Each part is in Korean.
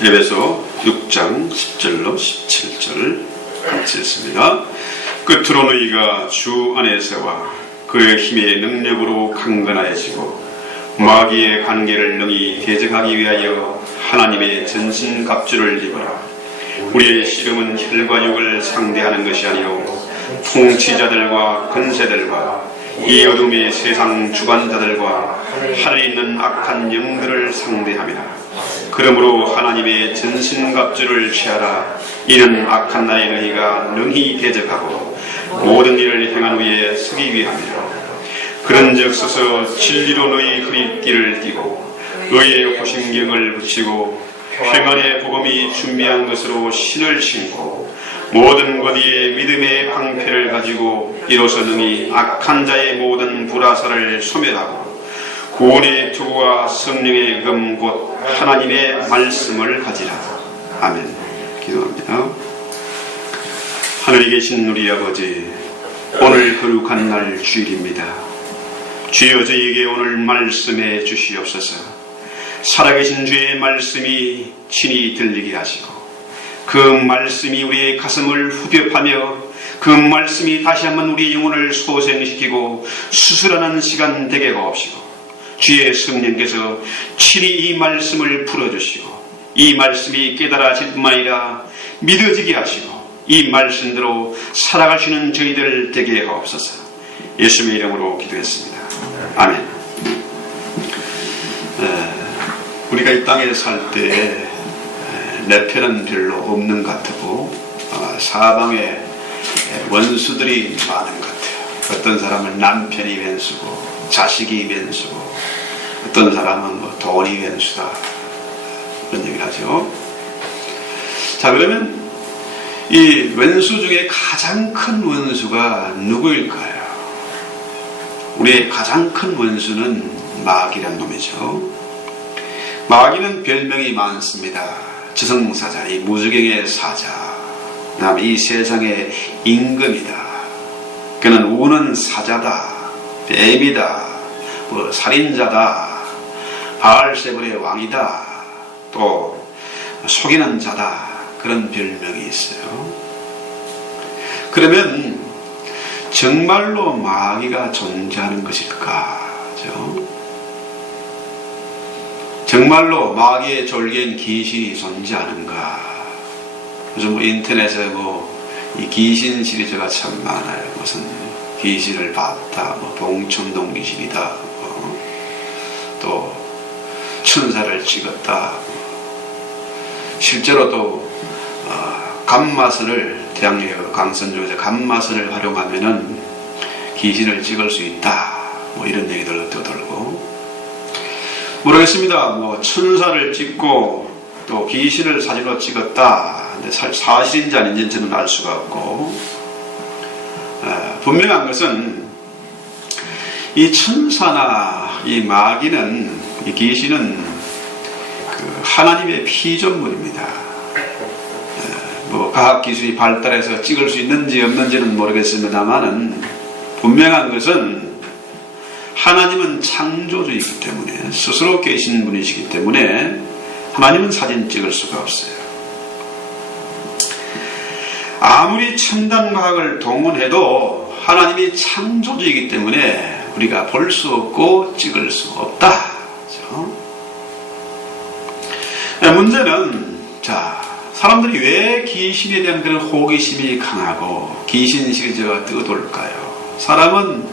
에베소 6장 10절로 17절 같이 읽습니다. 끝으로 너희가 주 안에서와 그의 힘의 능력으로 강건하여지고 마귀의 관계를 능히 대적하기 위하여 하나님의 전신갑주를 입어라. 우리의 씨름은 혈과 육을 상대하는 것이 아니요 통치자들과 권세들과 이 어둠의 세상 주관자들과 하늘에 있는 악한 영들을 상대함이라. 그러므로 하나님의 전신갑주를 취하라. 이는 악한 날에 너희가 능히 대적하고 모든 일을 행한 후에 서기 위함이라. 그런즉 서서 진리로 너희 허리띠를 띠고 의의 호심경을 붙이고 평안의 복음이 준비한 것으로 신을 신고 모든 것 위에 믿음의 방패를 가지고 이로써 능히 악한 자의 모든 불화살을 소멸하고 구원의 투구와 성령의 금 곧 하나님의 말씀을 가지라. 아멘. 기도합니다. 하늘에 계신 우리 아버지, 오늘 거룩한 날 주일입니다. 주여 저희에게 오늘 말씀해 주시옵소서. 살아계신 주의 말씀이 친히 들리게 하시고 그 말씀이 우리의 가슴을 후벼파며 그 말씀이 다시 한번 우리의 영혼을 소생시키고 수술하는 시간 되게 하옵시고 주의 성령께서 친히 이 말씀을 풀어주시고 이 말씀이 깨달아질 뿐만 아니라 믿어지게 하시고 이 말씀대로 살아가시는 저희들 되게 하옵소서. 예수님의 이름으로 기도했습니다. 아멘. 우리가 이 땅에 살 때 내 편은 별로 없는 것 같고 사방에 원수들이 많은 것 같아요. 어떤 사람은 남편이 왼수고 자식이 왼수고 어떤 사람은 뭐 돈이 왼수다 그런 얘기를 하죠. 자, 그러면 이 왼수 중에 가장 큰 원수가 누구일까요? 우리의 가장 큰 원수는 마귀란 놈이죠. 마귀는 별명이 많습니다. 저승사자, 이 무주경의 사자, 그 다음에 이 세상의 임금이다. 그는 우는 사자다, 뱀이다, 뭐 살인자다, 바알세불의 왕이다, 또 속이는 자다, 그런 별명이 있어요. 그러면 정말로 마귀가 존재하는 것일까? 정말로 마귀의 졸개인 귀신이 존재하는가? 요즘 뭐 인터넷에 이 귀신 시리즈가 참 많아요. 무슨 귀신을 봤다, 봉천동 귀신이다, 또 천사를 찍었다. 실제로 또 감마선을 대학로 강선중에서 감마선을 활용하면은 귀신을 찍을 수 있다. 이런 얘기들도 들고. 모르겠습니다. 천사를 찍고 또 귀신을 사진으로 찍었다. 근데 사실인지 아닌지는 저는 알 수가 없고, 분명한 것은 이 천사나 이 마귀는, 이 귀신은 하나님의 피조물입니다. 과학기술이 발달해서 찍을 수 있는지 없는지는 모르겠습니다만은 분명한 것은 하나님은 창조주이기 때문에, 스스로 계신 분이시기 때문에 하나님은 사진 찍을 수가 없어요. 아무리 첨단 과학을 동원해도 하나님이 창조주이기 때문에 우리가 볼 수 없고 찍을 수 없다. 그렇죠? 문제는, 사람들이 왜 귀신에 대한 그런 호기심이 강하고 귀신 시리즈가 뜨거울까요? 사람은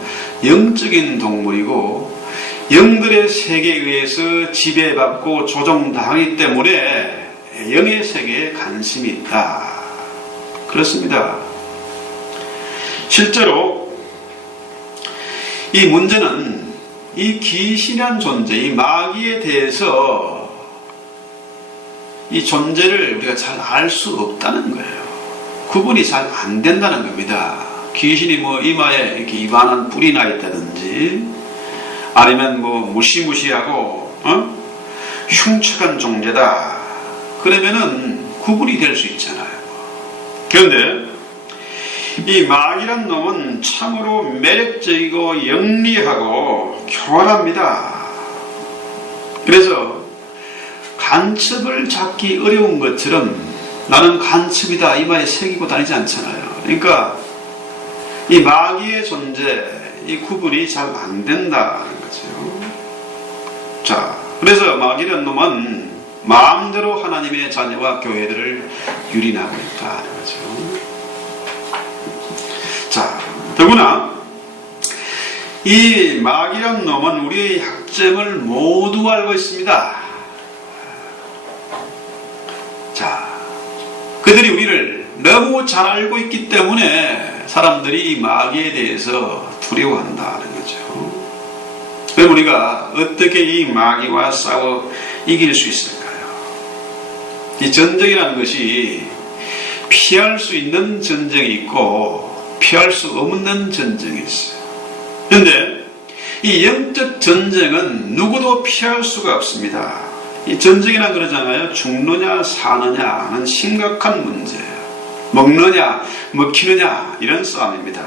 영적인 동물이고 영들의 세계에 의해서 지배받고 조종당하기 때문에 영의 세계에 관심이 있다. 그렇습니다. 실제로 이 문제는 이 귀신이란 존재, 이 마귀에 대해서 이 존재를 우리가 잘 알 수 없다는 거예요. 구분이 잘 안 된다는 겁니다. 귀신이 이마에 이렇게 이만한 뿔이 나 있다든지, 아니면 무시무시하고 흉측한 존재다, 그러면은 구분이 될 수 있잖아요. 그런데 이 마귀란 놈은 참으로 매력적이고 영리하고 교활합니다. 그래서 간첩을 잡기 어려운 것처럼 나는 간첩이다 이마에 새기고 다니지 않잖아요. 그러니까 이 마귀의 존재, 이 구분이 잘 안 된다는 거죠. 자, 그래서 마귀란 놈은 마음대로 하나님의 자녀와 교회들을 유린하고 있다는 거죠. 자, 더구나 이 마귀란 놈은 우리의 약점을 모두 알고 있습니다. 자, 그들이 우리를 너무 잘 알고 있기 때문에 사람들이 이 마귀에 대해서 두려워한다는 거죠. 그럼 우리가 어떻게 이 마귀와 싸워 이길 수 있을까요? 이 전쟁이라는 것이 피할 수 있는 전쟁이 있고 피할 수 없는 전쟁이 있어요. 그런데 이 영적 전쟁은 누구도 피할 수가 없습니다. 이 전쟁이라 그러잖아요. 죽느냐 사느냐는 심각한 문제예요. 먹느냐 먹히느냐 이런 싸움입니다.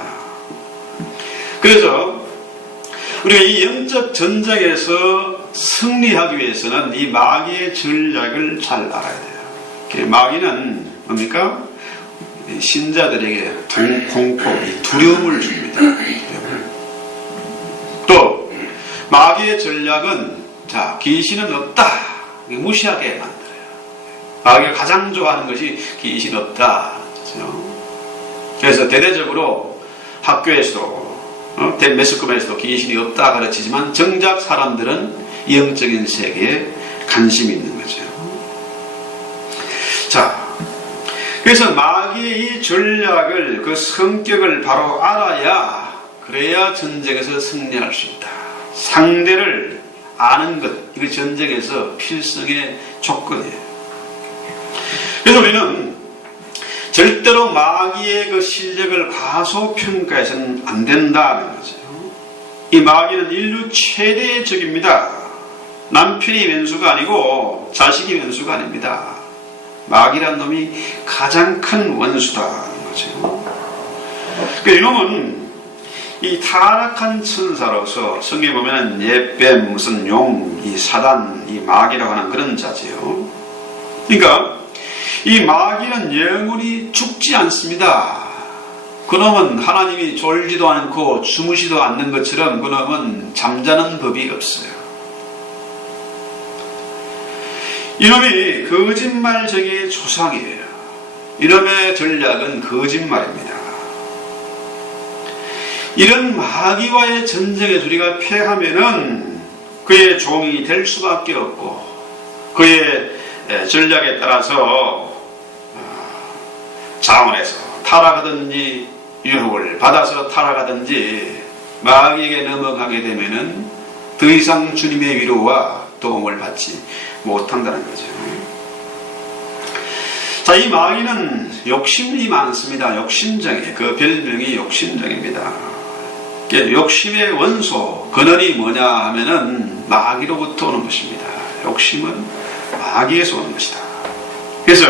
그래서 우리가 이 영적 전쟁에서 승리하기 위해서는 이 마귀의 전략을 잘 알아야 돼요. 마귀는 뭡니까? 신자들에게 공포, 두려움을 줍니다. 또 마귀의 전략은 자, 귀신은 없다. 무시하게 만들어요. 마귀가 가장 좋아하는 것이 귀신 없다. 그래서 대대적으로 학교에서도 매스컴에서도 귀신이 없다 가르치지만 정작 사람들은 영적인 세계에 관심이 있는 거죠. 자, 그래서 마귀의 이 전략을 그 성격을 바로 알아야 그래야 전쟁에서 승리할 수 있다. 상대를 아는 것, 이거 전쟁에서 필승의 조건이에요. 그래서 우리는 절대로 마귀의 그 실력을 과소평가해서는 안 된다는 거죠. 이 마귀는 인류 최대의 적입니다. 남편이 왼수가 아니고 자식이 왼수가 아닙니다. 마귀란 놈이 가장 큰 원수다는 거죠. 그러니까 이놈은 이 타락한 천사로서 성경에 보면 옛뱀, 무슨 용, 이 사단, 이 마귀라고 하는 그런 자지요. 그러니까 이 마귀는 영원히 죽지 않습니다. 그놈은 하나님이 졸지도 않고 주무시도 않는 것처럼 그놈은 잠자는 법이 없어요. 이놈이 거짓말쟁이의 조상이에요. 이놈의 전략은 거짓말입니다. 이런 마귀와의 전쟁에서 우리가 패하면은 그의 종이 될 수밖에 없고 그의 전략에 따라서 자원해서 타락하든지 유혹을 받아서 타락하든지 마귀에게 넘어가게 되면은 더 이상 주님의 위로와 도움을 받지 못한다는 거죠. 자, 이 마귀는 욕심이 많습니다. 욕심쟁이, 그 별명이 욕심쟁입니다. 욕심의 원소, 근원이 뭐냐 하면은 마귀로부터 오는 것입니다. 욕심은 마귀에서 오는 것이다. 그래서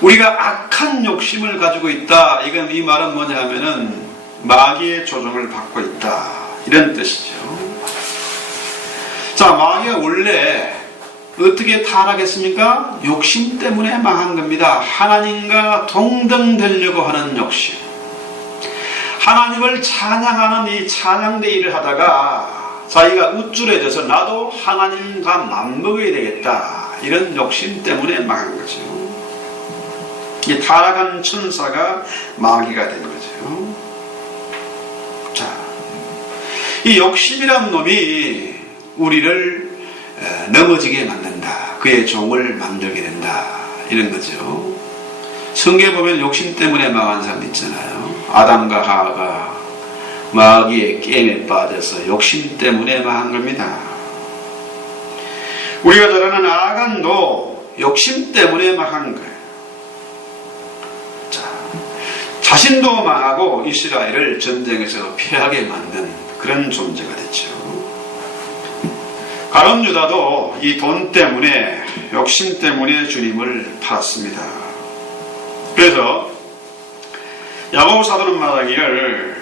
우리가 악한 욕심을 가지고 있다. 이건 이 말은 뭐냐 하면은 마귀의 조종을 받고 있다. 이런 뜻이죠. 자, 마귀가 원래 어떻게 타락했습니까? 욕심 때문에 망한 겁니다. 하나님과 동등되려고 하는 욕심. 하나님을 찬양하는 이 찬양대회를 하다가 자기가 우쭐해져서 나도 하나님과 맞먹어야 되겠다. 이런 욕심 때문에 망한 거죠. 이 타락한 천사가 마귀가 된 거죠. 자, 이 욕심이란 놈이 우리를 넘어지게 만든다. 그의 종을 만들게 된다. 이런 거죠. 성경에 보면 욕심 때문에 망한 사람 있잖아요. 아담과 하와가 마귀의 게임에 빠져서 욕심 때문에 망한 겁니다. 우리가 잘 아는 아간도 욕심 때문에 망한 거예요. 자, 자신도 망하고 이스라엘을 전쟁에서 패하게 만든 그런 존재가 됐죠. 가룟 유다도 이 돈 때문에, 욕심 때문에 주님을 팔았습니다. 그래서 야고보 사도는 말하기를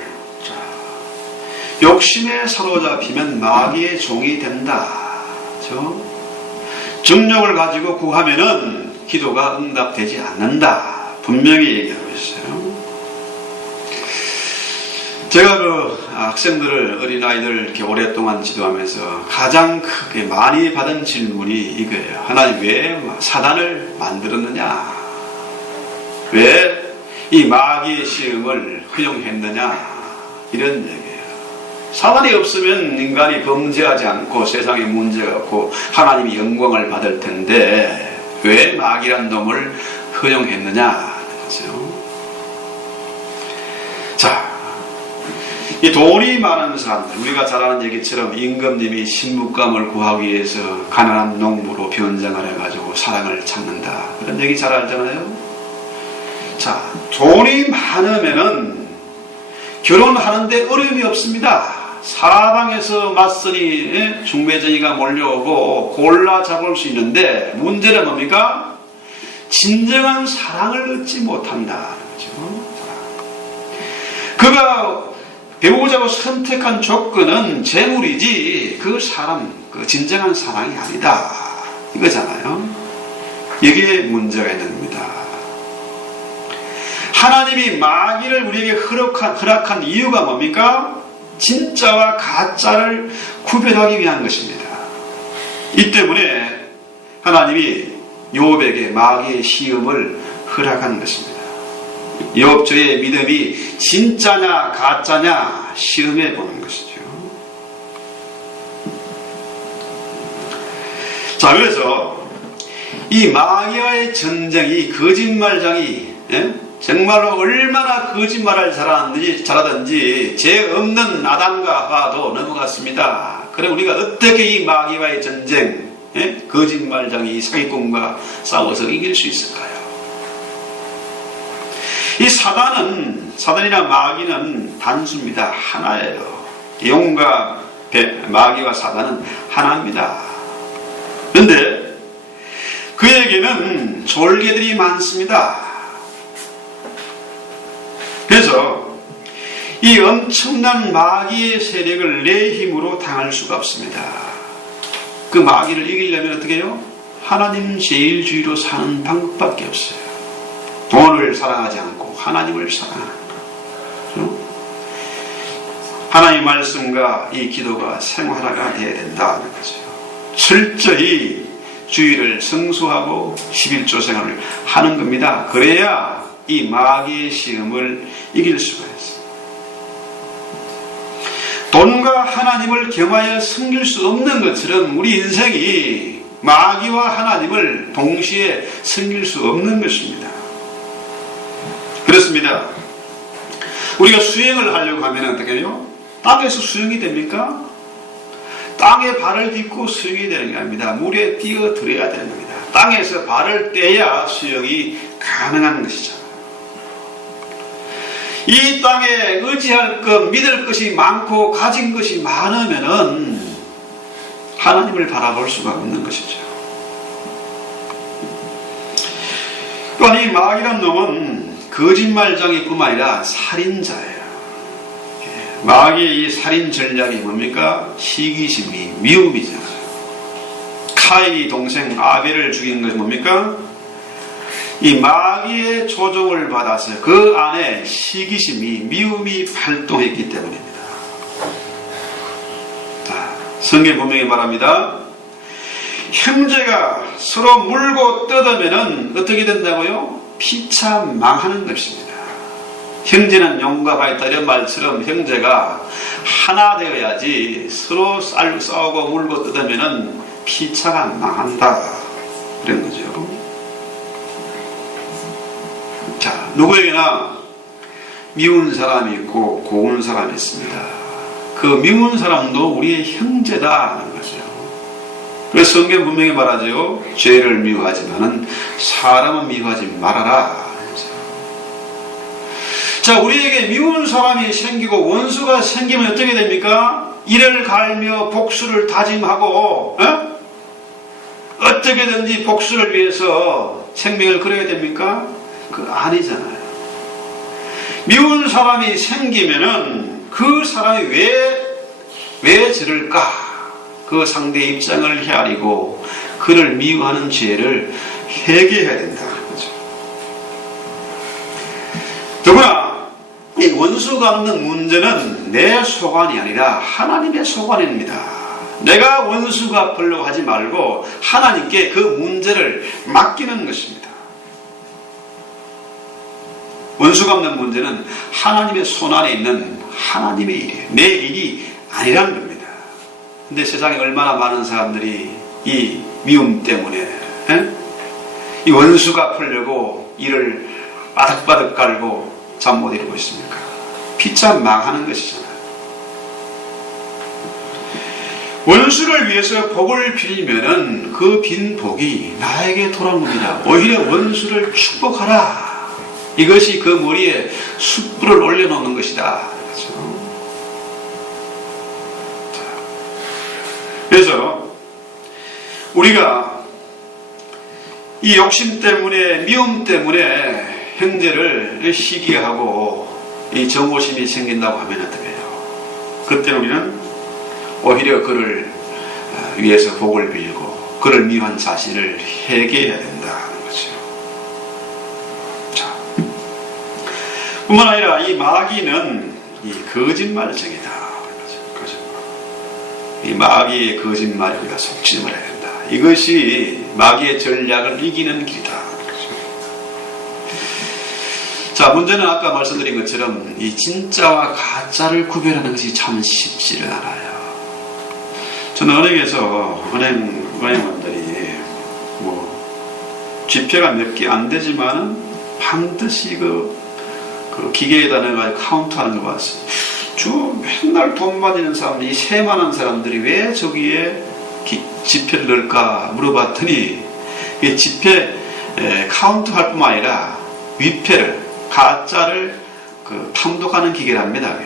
욕심에 사로잡히면 마귀의 종이 된다. 정욕을 가지고 구하면은 기도가 응답되지 않는다. 분명히 얘기하고 있어요. 제가 학생들을, 어린아이들 이렇게 오랫동안 지도하면서 가장 크게 많이 받은 질문이 이거예요. 하나님 왜 사단을 만들었느냐? 왜 이 마귀의 시험을 허용했느냐? 이런 얘기예요. 사단이 없으면 인간이 범죄하지 않고 세상에 문제가 없고 하나님이 영광을 받을 텐데 왜 마귀란 놈을 허용했느냐? 그렇죠? 자, 이 돈이 많은 사람들, 우리가 잘 아는 얘기처럼 임금님이 신묵감을 구하기 위해서 가난한 농부로 변장을 해가지고 사랑을 찾는다. 그런 얘기 잘 알잖아요. 자, 돈이 많으면은 결혼하는데 어려움이 없습니다. 사방에서 맞선이, 중매쟁이가 몰려오고 골라 잡을 수 있는데 문제는 뭡니까? 진정한 사랑을 얻지 못한다. 그렇죠? 그가 배우자로 선택한 조건은 재물이지 그 사람, 그 진정한 사랑이 아니다. 이거잖아요. 여기에 문제가 있는 겁니다. 하나님이 마귀를 우리에게 허락한 이유가 뭡니까? 진짜와 가짜를 구별하기 위한 것입니다. 이 때문에 하나님이 욥에게 마귀의 시험을 허락한 것입니다. 욥 저의 믿음이 진짜냐 가짜냐 시험해 보는 것이죠. 자, 그래서 이 마귀와의 전쟁이, 거짓말장이, 정말로 얼마나 거짓말을 잘하든지 죄 없는 아담과 하와도 넘어갔습니다. 그럼 우리가 어떻게 이 마귀와의 전쟁, 거짓말장이 사기꾼과 싸워서 이길 수 있을까요? 이 사단이나 마귀는 단수입니다. 하나예요. 용과 마귀와 사단은 하나입니다. 그런데 그에게는 졸개들이 많습니다. 그래서 이 엄청난 마귀의 세력을 내 힘으로 당할 수가 없습니다. 그 마귀를 이기려면 어떻게 해요? 하나님 제일주의로 사는 방법밖에 없어요. 돈을 사랑하지 않고 하나님을 사랑하는 거. 하나님의 말씀과 이 기도가 생활화가 되어야 된다는 거죠. 철저히 주의를 성수하고 11조 생활을 하는 겁니다. 그래야 이 마귀의 시험을 이길 수가 있어요. 돈과 하나님을 겸하여 섬길 수 없는 것처럼 우리 인생이 마귀와 하나님을 동시에 섬길 수 없는 것입니다. 그렇습니다. 우리가 수영을 하려고 하면 어떻게 해요? 땅에서 수영이 됩니까? 땅에 발을 딛고 수영이 되는 게 아닙니다. 물에 뛰어들어야 되는 겁니다. 땅에서 발을 떼야 수영이 가능한 것이죠. 이 땅에 의지할 것, 믿을 것이 많고 가진 것이 많으면은 하나님을 바라볼 수가 없는 것이죠. 또한 이 마귀란 놈은 거짓말장이뿐만 아니라 살인자예요. 마귀의 이 살인 전략이 뭡니까? 시기심이, 미움이잖아요. 카인이 동생 아벨을 죽인 것이 뭡니까? 이 마귀의 조종을 받아서 그 안에 시기심이, 미움이 발동했기 때문입니다. 성경 분명히 말합니다. 형제가 서로 물고 뜯으면 어떻게 된다고요? 피차 망하는 것입니다. 형제는 용과 바이다 이런 말처럼 형제가 하나 되어야지 서로 싸우고 물고 뜯으면 피차가 망한다. 그런 거죠. 자, 누구에게나 미운 사람이 있고 고운 사람이 있습니다. 그 미운 사람도 우리의 형제다. 그래서 성경 분명히 말하죠. 죄를 미워하지만은 사람은 미워하지 말아라. 자, 우리에게 미운 사람이 생기고 원수가 생기면 어떻게 됩니까? 이를 갈며 복수를 다짐하고 어떻게든지 복수를 위해서 생명을 걸어야 됩니까? 그거 아니잖아요. 미운 사람이 생기면은 그 사람이 왜 저럴까? 그 상대의 입장을 헤아리고 그를 미워하는 죄를 회개해야 된다는 거죠. 더구나 이 원수 갚는 문제는 내 소관이 아니라 하나님의 소관입니다. 내가 원수 갚으려고 하지 말고 하나님께 그 문제를 맡기는 것입니다. 원수 갚는 문제는 하나님의 손안에 있는 하나님의 일이에요. 내 일이 아니라는 겁니다. 근데 세상에 얼마나 많은 사람들이 이 미움 때문에 이 원수 갚으려고 일을 바득바득 깔고 잠 못 이루고 있습니까? 피차 망하는 것이잖아요. 원수를 위해서 복을 빌면은 그 빈 복이 나에게 돌아옵니다. 오히려 원수를 축복하라. 이것이 그 머리에 숯불을 올려놓는 것이다. 그렇죠? 그래서 우리가 이 욕심 때문에 미움 때문에 형제를 시기하고 이 정오심이 생긴다고 하면 어떻게 해요? 그때 우리는 오히려 그를 위해서 복을 빌고 그를 미워한 자신을 회개해야 된다는 거죠. 자, 뿐만 아니라 이 마귀는 이 거짓말쟁이다. 이 마귀의 거짓말에 우리가 속지 말아야 된다. 이것이 마귀의 전략을 이기는 길이다. 자, 문제는 아까 말씀드린 것처럼 이 진짜와 가짜를 구별하는 것이 참 쉽지는 않아요. 저는 은행에서 은행원들이 지폐가 몇 개 안 되지만은 반드시 그 기계에다 넣어가지고 카운트하는 거 봤어요. 맨날 돈 받는 사람들이 세만한 사람들이 왜 저기에 지폐를 넣을까 물어봤더니 이 지폐 카운트할 뿐만 아니라 위패를 가짜를 판독하는 기계랍니다.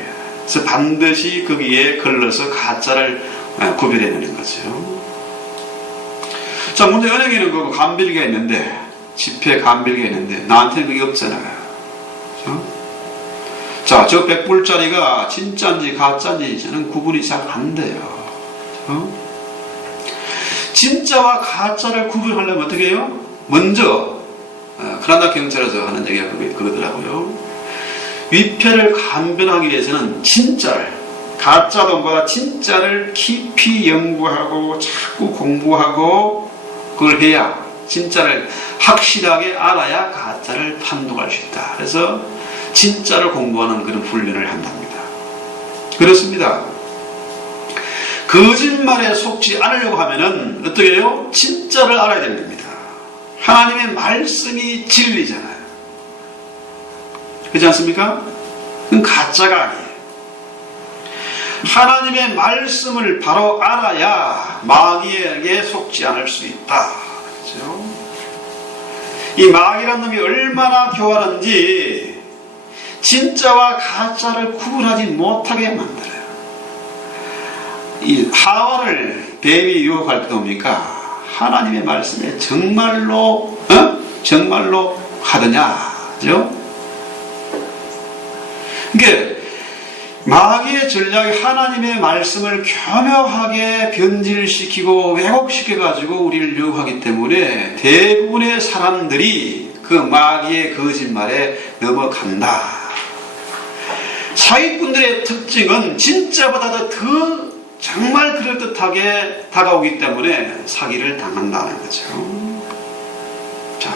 그래서 반드시 거기에 걸러서 가짜를 구별해내는 거죠. 자, 문제 은행에는 그 간별기가 있는데 지폐 간별기가 있는데 나한테는 그게 없잖아요. 그렇죠? 자, 저 100불짜리가 진짜인지 가짜인지 저는 구분이 잘 안 돼요. 진짜와 가짜를 구분하려면 어떻게 해요? 먼저 캐나다 경찰에서 하는 얘기가 그거더라고요. 위패를 간별하기 위해서는 진짜를, 가짜 돈보다 진짜를 깊이 연구하고 자꾸 공부하고 그걸 해야, 진짜를 확실하게 알아야 가짜를 판독할 수 있다. 그래서 진짜를 공부하는 그런 훈련을 한답니다. 그렇습니다. 거짓말에 속지 않으려고 하면은 어떻게 해요? 진짜를 알아야 되는 겁니다. 하나님의 말씀이 진리잖아요. 그렇지 않습니까? 그건 가짜가 아니에요. 하나님의 말씀을 바로 알아야 마귀에게 속지 않을 수 있다. 그렇죠? 이 마귀란 놈이 얼마나 교활한지 진짜와 가짜를 구분하지 못하게 만들어요. 이 하와를 뱀이 유혹할 때 뭡니까? 하나님의 말씀에 정말로 하더냐, 그죠? 그러니까 마귀의 전략이 하나님의 말씀을 교묘하게 변질시키고 왜곡시켜가지고 우리를 유혹하기 때문에 대부분의 사람들이 그 마귀의 거짓말에 넘어간다. 사기꾼들의 특징은 진짜보다 더 정말 그럴듯하게 다가오기 때문에 사기를 당한다는 거죠. 자,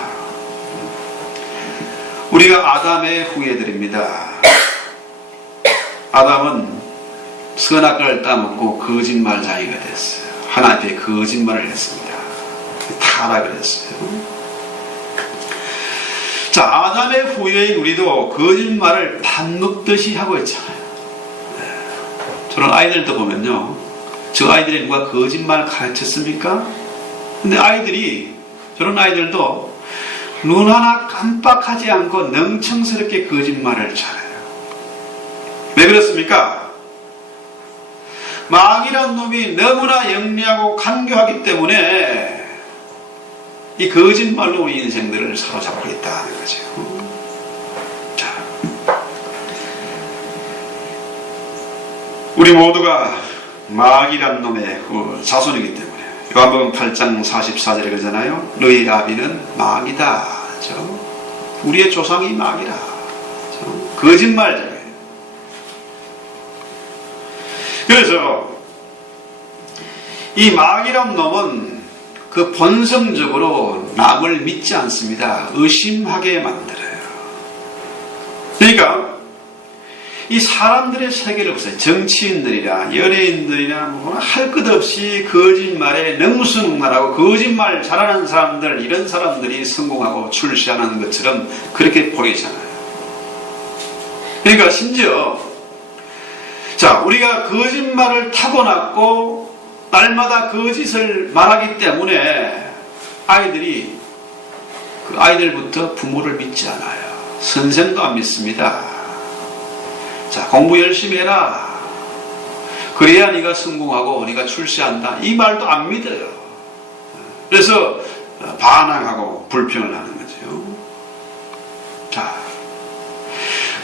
우리가 아담의 후예들입니다. 아담은 선악과를 따먹고 거짓말쟁이가 됐어요. 하나님께 거짓말을 했습니다. 타락을 했어요. 자, 아담의 후예인 우리도 거짓말을 밥 먹듯이 하고 있잖아요. 저런 아이들도 보면요, 저 아이들이 누가 거짓말 가르쳤습니까? 근데 저런 아이들도 눈 하나 깜빡하지 않고 능청스럽게 거짓말을 잘해요. 왜 그렇습니까? 마귀란 놈이 너무나 영리하고 간교하기 때문에 이 거짓말로 우리 인생들을 사로잡고 있다는 거죠. 자, 우리 모두가 마귀란 놈의 자손이기 때문에 요한복음 8장 44절에 그러잖아요. 너희 아비는 마귀다. 그렇죠? 우리의 조상이 마귀라. 그렇죠? 거짓말자예요. 그래서 이 마귀란 놈은 그 본성적으로 남을 믿지 않습니다. 의심하게 만들어요. 그러니까 이 사람들의 세계를 보세요. 정치인들이나 연예인들이나 뭐 할 것 없이 거짓말에 능수능란하고 거짓말 잘하는 사람들, 이런 사람들이 성공하고 출세하는 것처럼 그렇게 보이잖아요. 그러니까 심지어 자, 우리가 거짓말을 타고났고 날마다 거짓을 말하기 때문에 아이들이 그 아이들부터 부모를 믿지 않아요. 선생도 안 믿습니다. 자, 공부 열심히 해라. 그래야 네가 성공하고 네가 출세한다. 이 말도 안 믿어요. 그래서 반항하고 불평을 하는 거죠. 자,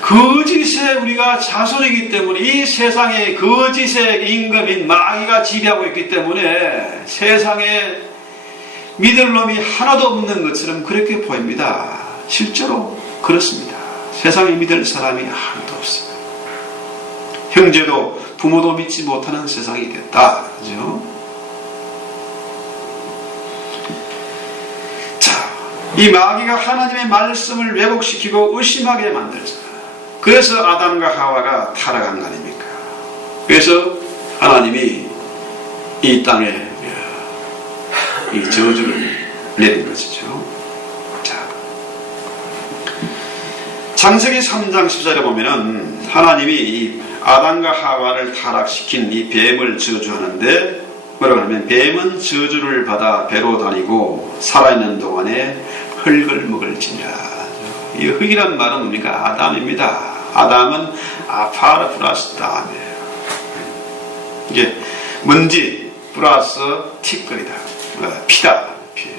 거짓에 우리가 자손이기 때문에 이 세상에 거짓의 임금인 마귀가 지배하고 있기 때문에 세상에 믿을 놈이 하나도 없는 것처럼 그렇게 보입니다. 실제로 그렇습니다. 세상에 믿을 사람이 하나도 없어요. 형제도 부모도 믿지 못하는 세상이 됐다. 그죠? 자, 이 마귀가 하나님의 말씀을 왜곡시키고 의심하게 만들잖아요. 그래서 아담과 하와가 타락한 거 아닙니까? 그래서 하나님이 이 땅에 이 저주를 내린 것이죠. 자, 창세기 3장 14절에 보면은 하나님이 이 아담과 하와를 타락시킨 이 뱀을 저주하는데 뭐라고 하냐면 뱀은 저주를 받아 배로 다니고 살아있는 동안에 흙을 먹을지니라. 이 흙이란 말은 뭡니까? 아담입니다. 아담은 아파르 플러스 다음이에요. 이게 먼지 플러스 티끌이다. 피다. 피.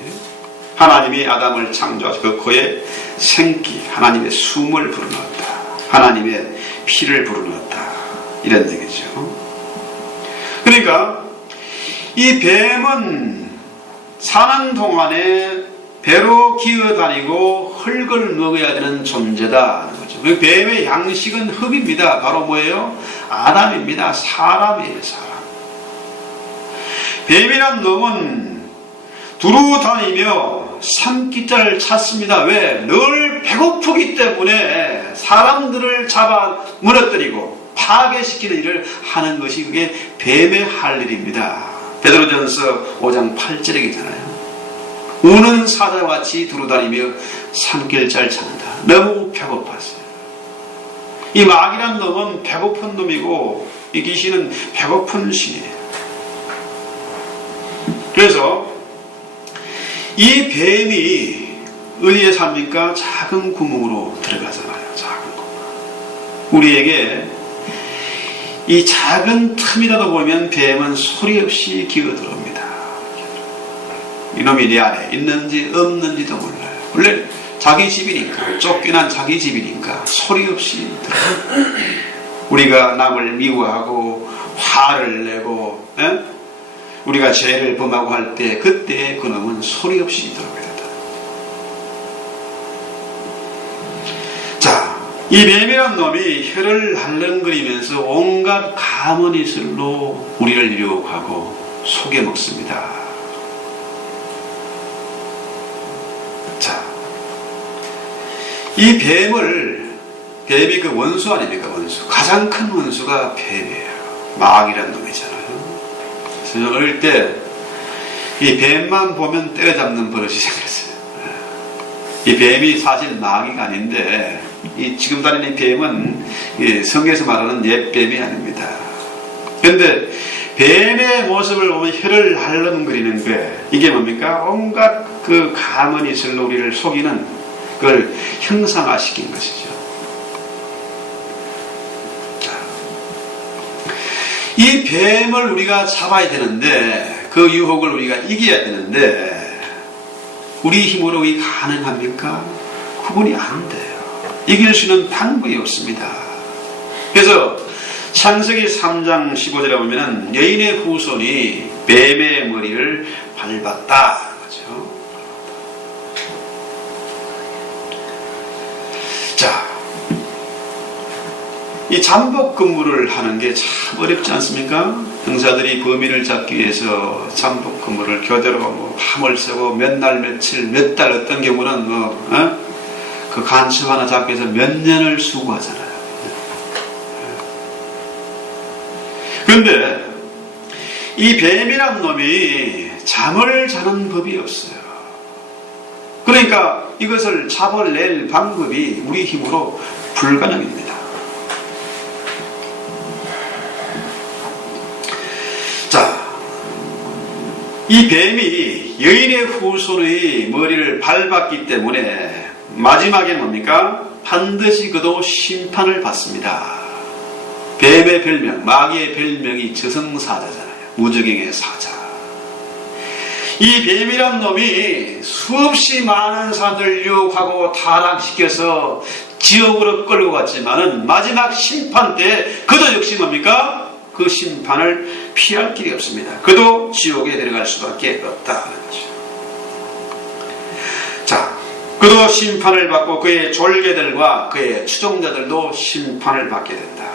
하나님이 아담을 창조하셔 그 코에 생기, 하나님의 숨을 불어넣었다. 하나님의 피를 불어넣었다. 이런 얘기죠. 그러니까 이 뱀은 사는 동안에 배로 기어다니고 흙을 먹어야 되는 존재다. 그 뱀의 양식은 흙입니다. 바로 뭐예요? 아담입니다. 사람이에요. 사람. 뱀이란 놈은 두루 다니며 삼키자를 찾습니다. 왜? 늘 배고프기 때문에 사람들을 잡아 무너뜨리고 파괴시키는 일을 하는 것이 그게 뱀의 할 일입니다. 베드로전서 5장 8절이잖아요. 우는 사자같이 두루다니며 삼킬 자를 찾는다. 너무 배고팠어요. 이 마귀란 놈은 배고픈 놈이고 이 귀신은 배고픈 신이에요. 그래서 이 뱀이 어디에 삽니까? 작은 구멍으로 들어가잖아요. 작은 구멍. 우리에게 이 작은 틈이라도 보면 뱀은 소리 없이 기어들어옵니다. 이놈이 내 안에 있는지 없는지도 몰라요. 원래 자기 집이니까, 쫓겨난 자기 집이니까 소리 없이 들어옵니다. 우리가 남을 미워하고 화를 내고 우리가 죄를 범하고 할 때 그때 그놈은 소리 없이 들어옵니다. 자, 이 뱀이란 놈이 혀를 할렁거리면서 온갖 가문이슬로 우리를 유혹하고 속여먹습니다. 자, 이 뱀이 그 원수 아닙니까? 원수. 가장 큰 원수가 뱀이에요. 마귀란 놈이잖아요. 그래서 어릴 때 이 뱀만 보면 때려잡는 버릇이 생겼어요. 이 뱀이 사실 마귀가 아닌데 이 지금 다니는 뱀은 성경에서 말하는 옛 뱀이 아닙니다. 그런데 뱀의 모습을 보면 혀를 할렁거리는 게 이게 뭡니까? 온갖 그 가문이슬로 우리를 속이는 그걸 형상화시킨 것이죠. 자, 이 뱀을 우리가 잡아야 되는데 그 유혹을 우리가 이겨야 되는데 우리 힘으로 이게 가능합니까? 구분이 안 돼요. 이길 수 있는 방법이 없습니다. 그래서 창세기 3장 15절에 보면은 여인의 후손이 뱀의 머리를 밟았다. 그렇죠? 자, 이 잠복 근무를 하는 게 참 어렵지 않습니까? 형사들이 범인을 잡기 위해서 잠복 근무를 교대로 밤을 새고 몇 날 며칠 몇 달 어떤 경우는 그 간첩 하나 잡기 위해서 몇 년을 수고하잖아요. 그런데 이 뱀이란 놈이 잠을 자는 법이 없어요. 그러니까 이것을 잡아낼 방법이 우리 힘으로 불가능입니다. 자, 이 뱀이 여인의 후손의 머리를 밟았기 때문에 마지막에 뭡니까? 반드시 그도 심판을 받습니다. 뱀의 별명, 마귀의 별명이 저승사자잖아요. 무저갱의 사자. 이 뱀이란 놈이 수없이 많은 사람들 유혹하고 타락시켜서 지옥으로 끌고 갔지만은 마지막 심판 때 그도 역시 뭡니까? 그 심판을 피할 길이 없습니다. 그도 지옥에 데려갈 수밖에 없다는 거죠. 자, 그도 심판을 받고 그의 졸개들과 그의 추종자들도 심판을 받게 된다.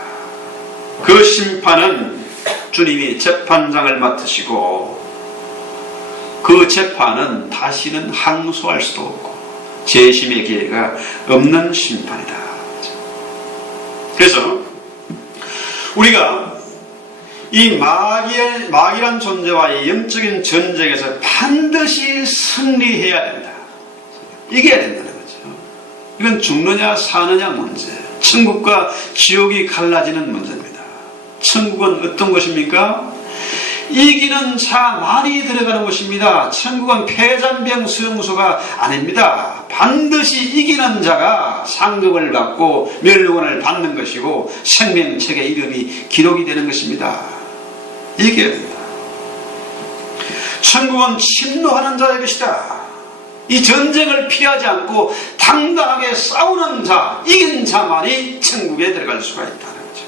그 심판은 주님이 재판장을 맡으시고 그 재판은 다시는 항소할 수도 없고 재심의 기회가 없는 심판이다. 그래서 우리가 이 마귀란 존재와의 영적인 전쟁에서 반드시 승리해야 된다. 이겨야 된다는 거죠. 이건 죽느냐 사느냐 문제, 천국과 지옥이 갈라지는 문제입니다. 천국은 어떤 것입니까? 이기는 자 많이 들어가는 것입니다. 천국은 패잔병 수용소가 아닙니다. 반드시 이기는 자가 상급을 받고 멸류관을 받는 것이고 생명책에 이름이 기록이 되는 것입니다. 이겨야 된다. 천국은 침노하는 자의 것이다. 이 전쟁을 피하지 않고 당당하게 싸우는 자, 이긴 자만이 천국에 들어갈 수가 있다는 거죠.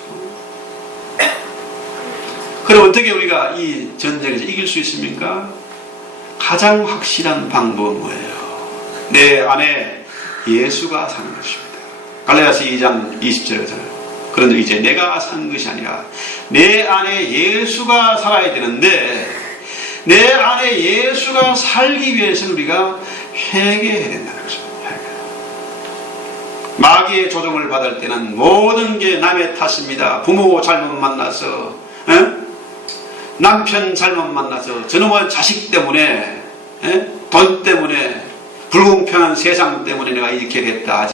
그럼 어떻게 우리가 이 전쟁에서 이길 수 있습니까? 가장 확실한 방법은 뭐예요? 내 안에 예수가 사는 것입니다. 갈라디아서 2장 20절에서 그런데 이제 내가 사는 것이 아니라 내 안에 예수가 살아야 되는데 내 안에 예수가 살기 위해서는 우리가 회개해야 된다는 거죠. 마귀의 조종을 받을 때는 모든 게 남의 탓입니다. 부모 잘못 만나서, 남편 잘못 만나서, 저놈의 자식 때문에, 돈 때문에, 불공평한 세상 때문에 내가 이렇게 됐다.